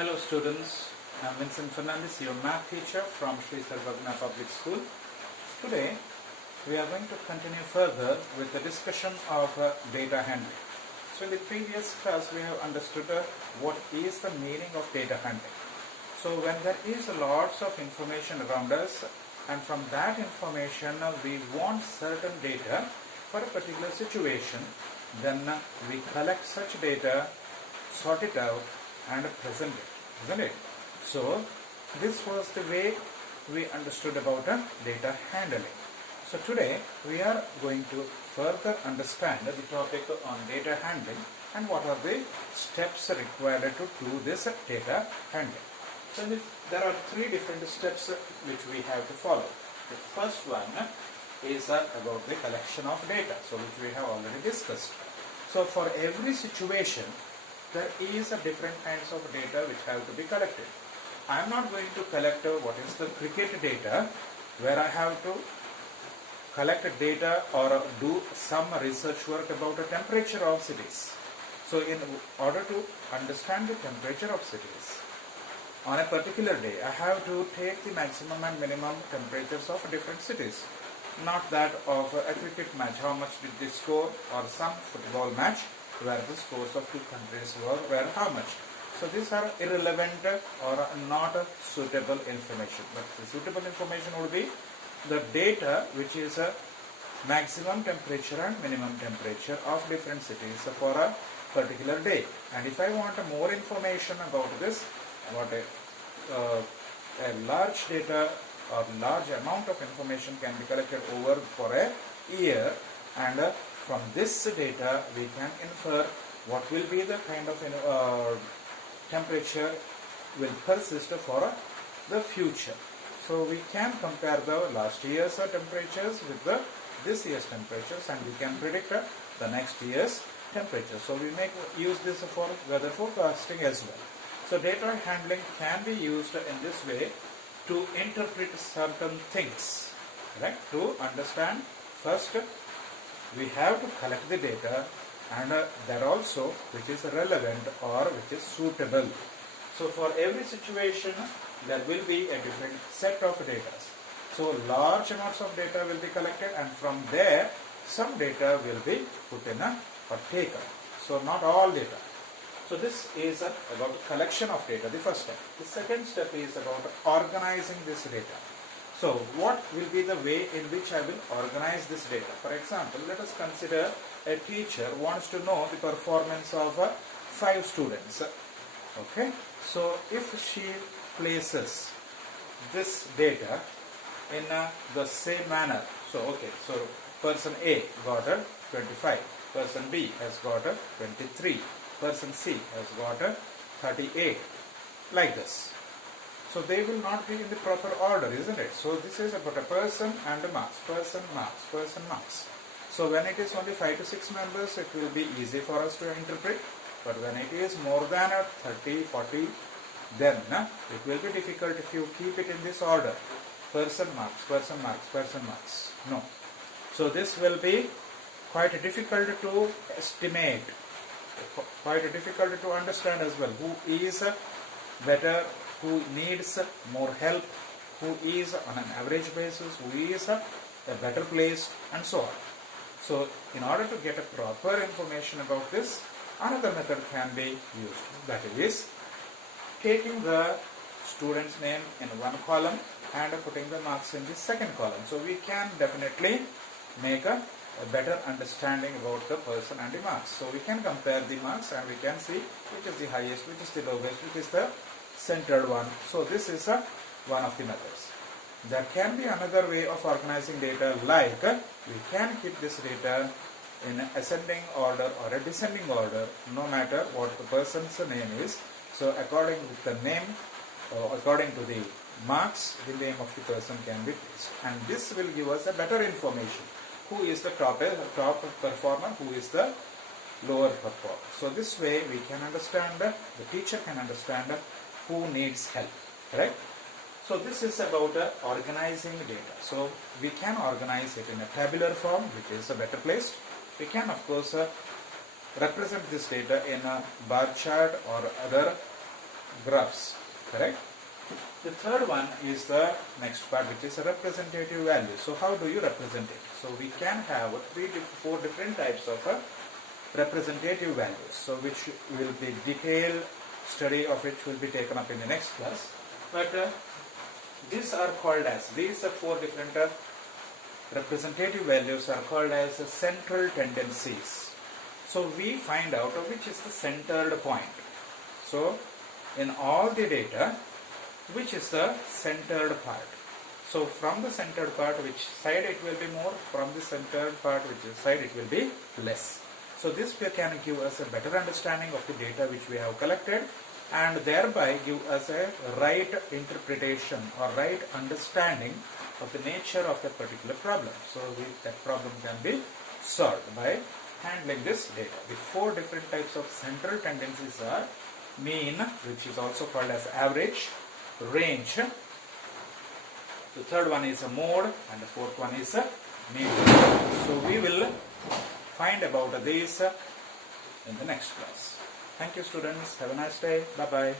Hello students, I'm Vincent Fernandez, your math teacher from Sarvajna Public School. Today we are going to continue further with the discussion of data handling. So in the previous class we have understood what is the meaning of data handling. So when there is lots of information around us and from that information we want certain data for a particular situation, then we collect such data, sort it out and present it, isn't it? So this was the way we understood about data handling. So today we are going to further understand the topic on data handling and what are the steps required to do this data handling. So there are three different steps which we have to follow. The first one is about the collection of data, so which we have already discussed. So for every situation there is a different kinds of data which have to be collected. I am not going to collect what is the cricket data where I have to collect data or do some research work about the temperature of cities. So in order to understand the temperature of cities on a particular day, I have to take the maximum and minimum temperatures of different cities. Not that of a cricket match, how much did they score, or some football match where the scores of two countries were how much. So these are irrelevant or not suitable information. But the suitable information would be the data which is a maximum temperature and minimum temperature of different cities for a particular day. And if I want more information about this, what a large data or large amount of information can be collected over for a year, and from this data we can infer what will be the kind of temperature will persist for the future. So we can compare the last year's temperatures with this year's temperatures, and we can predict the next year's temperature. So we make use this for weather forecasting as well. So data handling can be used in this way to interpret certain things, right? To understand, first we have to collect the data, and that also which is relevant or which is suitable. So for every situation there will be a different set of data. So large amounts of data will be collected, and from there some data will be put in or taken. So not all data. So this is about the collection of data, the first step. The second step is about organizing this data. So what will be the way in which I will organize this data? For example, let us consider a teacher wants to know the performance of 5 students. Okay, so if she places this data in the same manner, so person A got a 25, person B has got a 23, person C has got a 38, like this. So they will not be in the proper order, isn't it? So this is about a person and a marks, person, marks, person, marks. So when it is only 5 to 6 members, it will be easy for us to interpret. But when it is more than 30, 40, then it will be difficult if you keep it in this order. Person, marks, person, marks, person, marks. No. So this will be quite difficult to estimate, quite difficult to understand as well. Who is better, who needs more help, who is on an average basis, who is a better placed, and so on. So in order to get a proper information about this, another method can be used. That is taking the student's name in one column and putting the marks in the second column. So we can definitely make a better understanding about the person and the marks. So we can compare the marks and we can see which is the highest, which is the lowest, which is the centered one. So this is one of the methods. There can be another way of organizing data, like we can keep this data in ascending order or a descending order, no matter what the person's name is. So according to the name, according to the marks, the name of the person can be placed, and this will give us a better information. Who is the top performer, who is the lower performer. So this way we can understand, the teacher can understand who needs help, right? So this is about organizing data. So we can organize it in a tabular form, which is a better place. We can of course represent this data in a bar chart or other graphs, correct? The third one is the next part, which is a representative value. So how do you represent it? So we can have 3 to 4 different types of representative values. So which will be detailed study of which will be taken up in the next class. But these are called as, these 4 different representative values are called as central tendencies. So we find out which is the centered point. So in all the data, which is the centered part. So from the centered part, which side it will be more, from the centered part, which side it will be less. So this can give us a better understanding of the data which we have collected, and thereby give us a right interpretation or right understanding of the nature of the particular problem. So that problem can be solved by handling this data. The 4 different types of central tendencies are mean, which is also called as average, range, the third one is a mode, and the fourth one is a median. So we will find about these in the next class. Thank you, students. Have a nice day. Bye bye.